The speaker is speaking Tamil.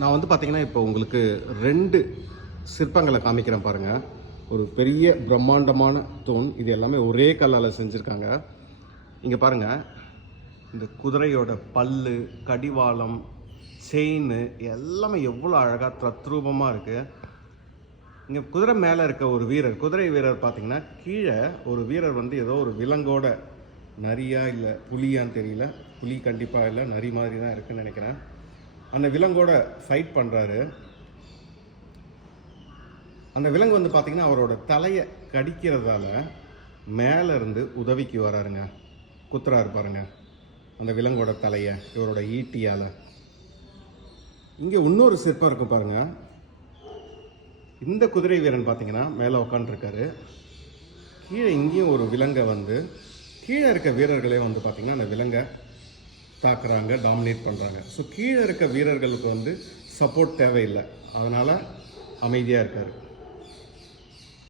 நான் வந்து பார்த்தீங்கன்னா இப்போ உங்களுக்கு ரெண்டு சிற்பங்களை காமிக்கிறேன் பாருங்கள் ஒரு பெரிய பிரம்மாண்டமான தூண் இது எல்லாமே ஒரே கல்லால் செஞ்சுருக்காங்க. இங்கே பாருங்கள் இந்த குதிரையோட பல்லு கடிவாளம் செயின் எல்லாமே எவ்வளோ அழகாக தத்ரூபமாக இருக்குது இங்கே குதிரை மேலே இருக்க ஒரு வீரர் குதிரை வீரர் பார்த்திங்கன்னா கீழே ஒரு வீரர் வந்து ஏதோ ஒரு விலங்கோட நரியா இல்லை புலியான்னு தெரியல. புலி கண்டிப்பாக இல்லை நரி மாதிரி தான் இருக்குன்னு நினைக்கிறேன். அந்த விலங்கோட ஃபைட் பண்ணுறாரு அந்த விலங்கு வந்து பார்த்தீங்கன்னா அவரோட தலையை கடிக்கிறதால மேலேருந்து உதவிக்கு வராருங்க. குத்துறாரு பாருங்க. அந்த விலங்கோட தலையை இவரோட ஈட்டியால். இங்கே இன்னொரு சிற்பம் இருக்கு பாருங்க. இந்த குதிரை வீரன் பார்த்தீங்கன்னா மேலே உட்காந்துருக்காரு கீழே இங்கேயும் ஒரு விலங்கை வந்து கீழே இருக்க வீரர்களே வந்து பார்த்தீங்கன்னா அந்த விலங்கை தாக்குறாங்க டாமினேட் பண்ணுறாங்க ஸோ கீழே இருக்க வீரர்களுக்கு வந்து சப்போர்ட் தேவையில்லை. அதனால் அமைதியாக இருக்கார்.